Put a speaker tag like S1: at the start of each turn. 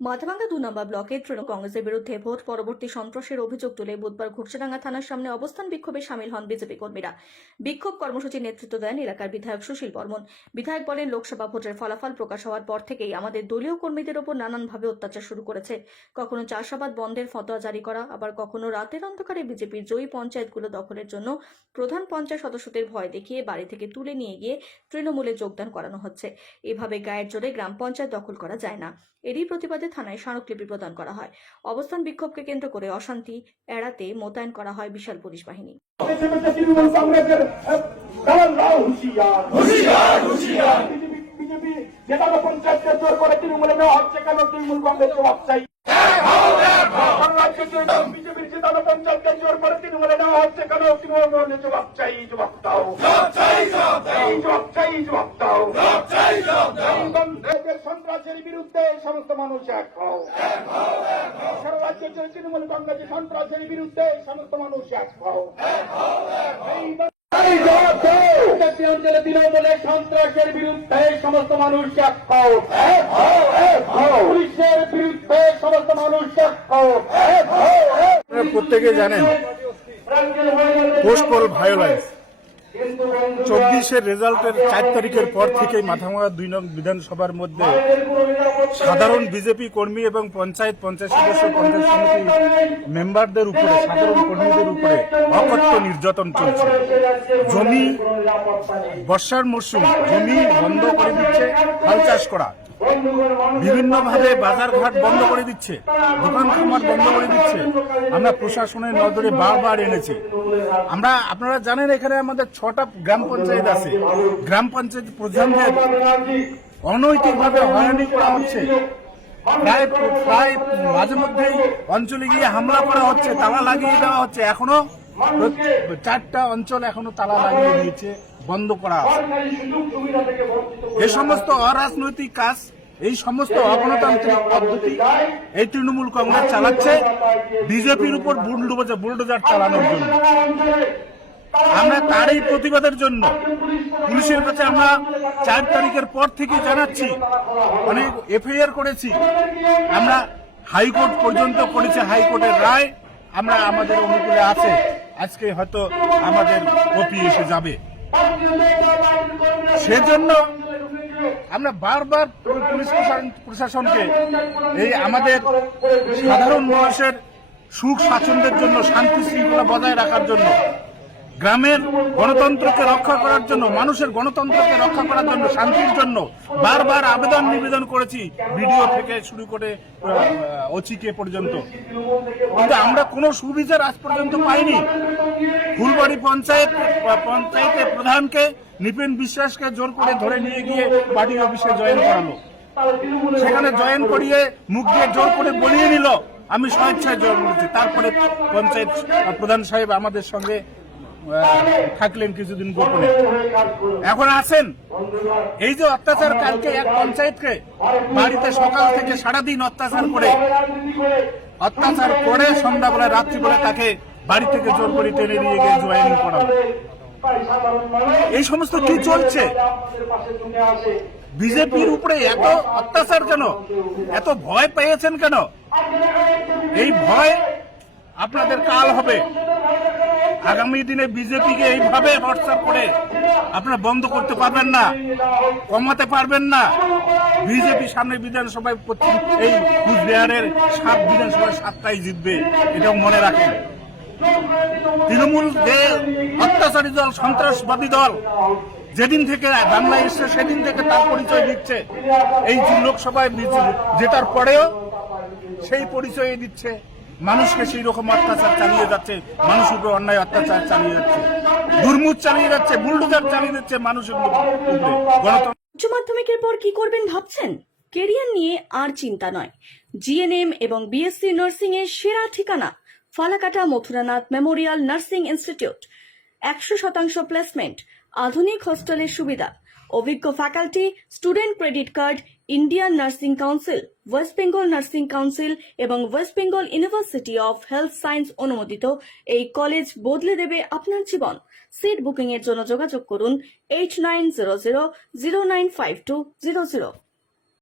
S1: মাথাভাঙ্গা দু নম্বর ব্লকের তৃণমূল কংগ্রেসের বিরুদ্ধে ভোট পরবর্তী সন্ত্রাসের অভিযোগ তুলে বুধবার ঘুরছেডাঙ্গা থানার সামনে অবস্থান বিক্ষোভে সামিল হন বিজেপি কর্মীরা। বিক্ষোভ কর্মসূচির নেতৃত্ব দেন এলাকার বিধায়ক সুশীল বর্মন। বিধায়ক বলেন, লোকসভা ভোটের ফলাফল প্রকাশ হওয়ার পর থেকেই আমাদের দলীয় কর্মীদের ওপর নানানভাবে অত্যাচার শুরু করেছে। কখনো চাষাবাদ বন্ধের ফতোয়া জারি করা, আবার কখনো রাতের অন্ধকারে বিজেপির জয়ী পঞ্চায়েতগুলো দখলের জন্য প্রধান পঞ্চায়েত সদস্যদের ভয় দেখিয়ে বাড়ি থেকে তুলে নিয়ে গিয়ে তৃণমূলে যোগদান করানো হচ্ছে। এভাবে গায়ের জোরে গ্রাম পঞ্চায়েত দখল করা যায় না। এরই প্রতিবাদে থানায় স্মারকলিপি প্রদান করা হয়। অবস্থান বিক্ষোভকে কেন্দ্র করে অশান্তি এড়াতে মোতায়েন করা হয় বিশাল পুলিশ বাহিনী।
S2: বিজেপি জেলা পঞ্চায়েতের জোর করে তৃণমূলে নেওয়া হচ্ছে কেন তৃণমূল কংগ্রেস জবাব চাই রাজ্যে পঞ্চায়েতের জোর করে তৃণমূলে নেওয়া হচ্ছে কেন? তৃণমূলে জবাব চাই জবাব দাও। জবাব চাই জবাব চাই জবাব দাও। সন্ত্রাসের বিরুদ্ধে সমস্ত মানুষ এক হও। সারা রাজ্য তৃণমূল কংগ্রেসের সন্ত্রাসের বিরুদ্ধে সমস্ত মানুষ এক হও। অঞ্চলে তৃণমূলের সন্ত্রাসের বিরুদ্ধে সমস্ত মানুষ এক হও। পুলিশের বিরুদ্ধে সমস্ত মানুষ এক হও।
S3: আপনারা প্রত্যেকে জানেন পোস্ট পোল ভায়োলেন্স চব্বিশের রেজাল্টের চার তারিখের পর থেকেই মাথামারা দুই নং বিধানসভার মধ্যে সাধারণ বিজেপি কর্মী এবং পঞ্চায়েত পঞ্চায়েত সদস্য, পঞ্চায়েত সমিতি মেম্বারদের উপরে, সাধারণ কর্মীদের উপরে অকথ্য নির্যাতন চলছে। জমি বর্ষার মরশুম জমি বন্ধ করে দিচ্ছে হাল চাষ করা। বিভিন্নভাবে বাজার ঘাট বন্ধ করে দিচ্ছে, দোকান খামার বন্ধ করে দিচ্ছে। আমরা প্রশাসনের নজরে বারবার এনেছি। আমরা, আপনারা জানেন এখানে আমাদের ছটা গ্রাম পঞ্চায়েত আছে। গ্রাম পঞ্চায়েত প্রধানদের অনৈতিকভাবে হয়রানি করা হচ্ছে। প্রায় প্রায় মাঝে মধ্যেই অঞ্চলে গিয়ে হামলা করা হচ্ছে, তালা লাগিয়ে দেওয়া হচ্ছে। এখনও চারটা অঞ্চল এখনও তালা লাগিয়ে দিয়েছে। বন্ধ করা আছে। এই সমস্ত অরাজনৈতিক কাজ এই সমস্ত অগণতান্ত্রিক পদ্ধতি এই তৃণমূল কংগ্রেস চালাচ্ছে। বিজেপির উপর বুলডোজার বুলডোজার চালানোর জন্য। আমরা তার এই প্রতিবাদের জন্য পুলিশের কাছে আমরা চার তারিখের পর থেকে জানাচ্ছি। অনেক এফআইআর করেছি। আমরা হাইকোর্ট পর্যন্ত করেছে হাইকোর্টের রায়। আমরা আমাদের অনুকূলে আছে। আজকে হয়তো আমাদের কপি এসে যাবে। সেজন্য আমরা বারবার পুলিশ প্রশাসন- প্রশাসনকে এই আমাদের সাধারণ মানুষের সুখ স্বাচ্ছন্দ্যের জন্য শান্তি শৃঙ্খলা বজায় রাখার জন্য গ্রামের গণতন্ত্রকে রক্ষা করার জন্য, মানুষের গণতন্ত্রকে রক্ষা করার জন্য, শান্তির জন্য বারবার আবেদন নিবেদন করেছি ভিডিও থেকে শুরু করে ওচিকে পর্যন্ত। কিন্তু আমরা কোনো সুবিচার আজ পর্যন্ত পাইনি। ফুলবাড়ি পঞ্চায়েত, পঞ্চায়েতের প্রধানকে নিপেন বিশ্বাসকে জোর করে ধরে নিয়ে গিয়ে পার্টি অফিসে জয়েন করালো। সেখানে জয়েন করিয়ে মুখ দিয়ে জোর করে বলিয়ে নিল। আমি স্বেচ্ছায় জয়েন করেছি। তারপরে পঞ্চায়েত প্রধান সাহেব আমাদের সঙ্গে থাকলেন কিছুদিন গোপনে। এখন আছেন? এই যে অত্যাচার কালকে এক পঞ্চায়েতকে, বাড়িতে সকাল থেকে সারাদিন অত্যাচার করে অত্যাচার করে সন্ধ্যাবেলা রাত্রিবেলা তাকে বাড়ি থেকে জোর করে টেনে নিয়ে গিয়ে জয়েনিং করালো এই সমস্ত কি চলছে? বিজেপির উপরে এত অত্যাচার কেন? এত ভয় পেয়েছেন কেন? এই ভয় আপনাদের কাল হবে। আগামী দিনে বিজেপিকে এইভাবে হোয়াটসঅ্যাপ করে আপনারা বন্ধ করতে পারবেন না, কমাতে পারবেন না। বিজেপি সামনে বিধানসভায় এই কুচবিহারের সাত বিধানসভায় সাতটাই জিতবে, এটাও মনে রাখেন। তৃণমূল যে অত্যাচারী দল, সন্ত্রাসবাদী দল, যেদিন থেকে বাংলায় এসছে, সেদিন থেকে তার পরিচয় দিচ্ছে। এই লোকসভায় জেতার পরেও সেই পরিচয় দিচ্ছে। মানুষকে সেই রকম অত্যাচার চালিয়ে যাচ্ছে মানুষের উপর অন্যায় অত্যাচার চালিয়ে যাচ্ছে। দুর্মুখ চালিয়ে যাচ্ছে, বুলডোজার চালিয়ে যাচ্ছে মানুষের
S1: উচ্চ মাধ্যমিকের পর কি করবেন ভাবছেন? কেরিয়ার নিয়ে আর চিন্তা নয়। জিএনএম এবং বিএসসি নার্সিং এর সেরা ঠিকানা, Falakata Mathuranath memorial nursing institute. একশো শতাংশ প্লেসমেন্ট আধুনিক হোস্টেলের সুবিধা। অভিজ্ঞ faculty student credit card Indian nursing council west Bengal nursing council এবং west Bengal university of health science অনুমোদিত এই কলেজ বদলে দেবে আপনার জীবন। সিট বুকিং এর জন্য যোগাযোগ করুন eight nine zero zero zero nine five two zero zero